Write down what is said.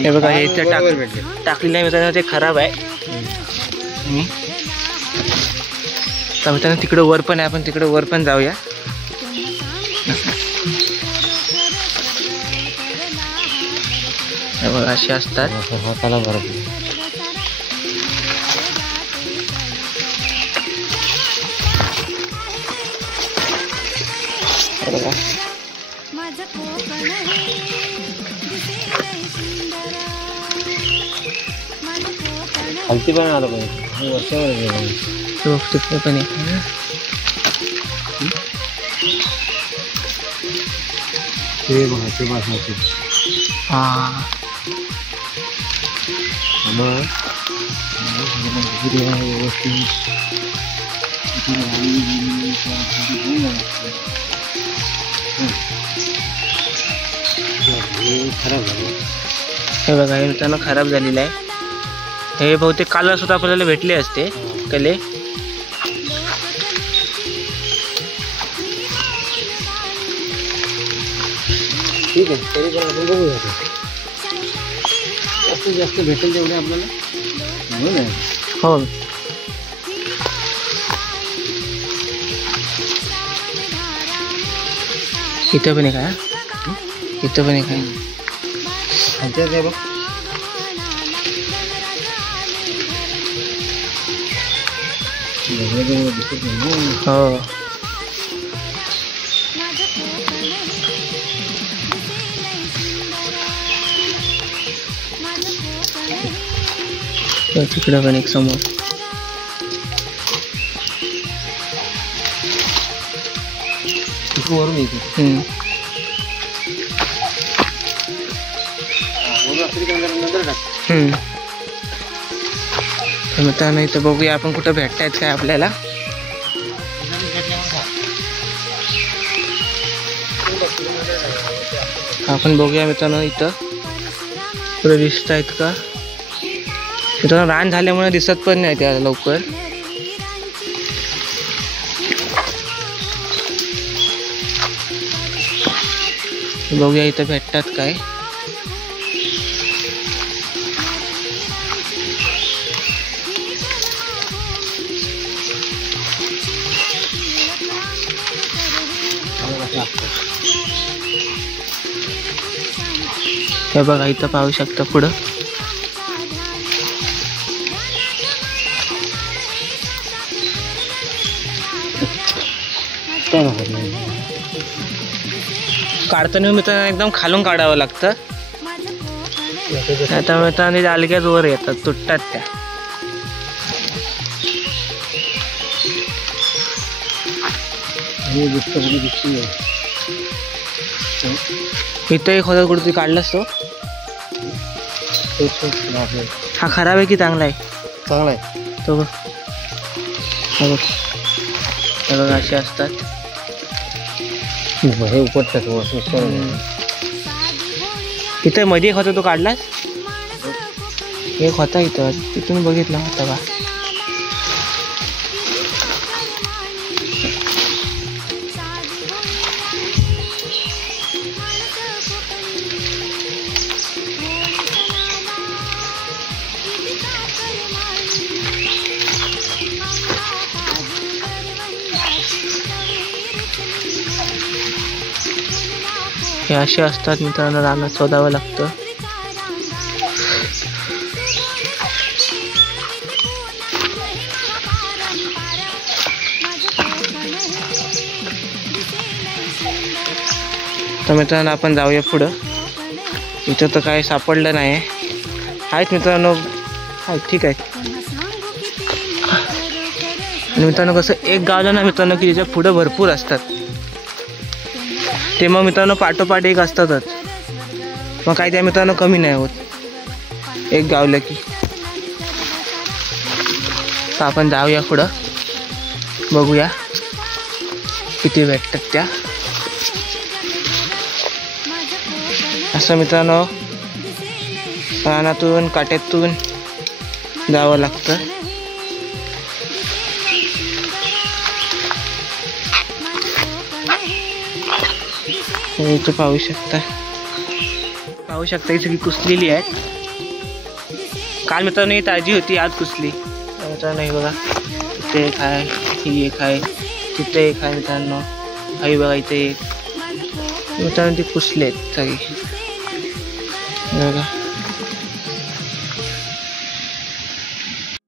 हे बघा हे इथे टाकलेलं आहे मित्रांनो, ते खराब आहे. तर मित्रांनो तिकडं वर पण आहे, आपण तिकडं वर पण जाऊया. हे बघा असे असतात. हाताला बरं बघा खालती पण आलं पाहिजे, वरच्यावर गेलं तिकडे पण आहे. ते बघा ते बसायचे. हां मग खराब झालं. हे बघा हे मित्रांनो खराब झालेलं आहे. हे बहुतेक कालच सुद्धा आपल्याला भेटले असते कले. ठीक आहे, तरी पण आपण बघूया. जास्तीत जास्त भेटेल तेवढे आपल्याला. हो इथं पण आहे का? इथं पण आहे का? खालच्याच आहे बघ. हो तिकडं पण एक समोर. वरून येते. मित्रांनो इथं बघूया आपण कुठं भेटतायत काय आपल्याला. आपण बघूया मित्रांनो इथं पुढे दिसत आहेत का. मित्रांनो रान झाल्यामुळे दिसत पण नाही त्या लवकर. बघूया इथं भेटतात काय. हे बघा इथं पाहू शकता पुढं. काढताना मित्रांनो एकदम खालून काढावं लागतं. आता मित्रांनो अलग्याच वर येतात, तुटतात त्या. इथं एक होता कुठे काढलास तो. हा खराब आहे की चांगला आहे? चांगला आहे तो बघ. हे बघा असे असतात. हे उपटतात. इथं मध्ये एक होता तो काढलास. एक होता इथं, तिथून बघितला होता का. हे असे असतात मित्रांनो, रानात शोधावं लागतं. तर मित्रांनो आपण जाऊया पुढं. इथं तर काय सापडलं नाही. आहेत मित्रांनो, आहेत ठीक आहे. आणि मित्रांनो कसं एक गावलं ना मित्रांनो की त्याच्या पुढं भरपूर असतात. ते मग मित्रांनो पाठोपाठ एक असतातच. मग काही त्या मित्रांनो कमी नाही होत एक गावलं की. तर आपण जाऊया पुढं, बघूया किती भेटतात त्या. असं मित्रांनो रानातून काट्यातून जावं लागतं. इथं पाहू शकता. पाहू शकता ही सगळी कुसलेली आहेत. काल मित्रांनो ही ताजी होती, आज कुसली. तर मित्रांनो हे बघा, इथे एक आहे, ही एक आहे, तिथे एक आहे मित्रांनो. आई बघा इथे एक. मित्रांनो ती कुसले आहेत सगळी. हे बघा.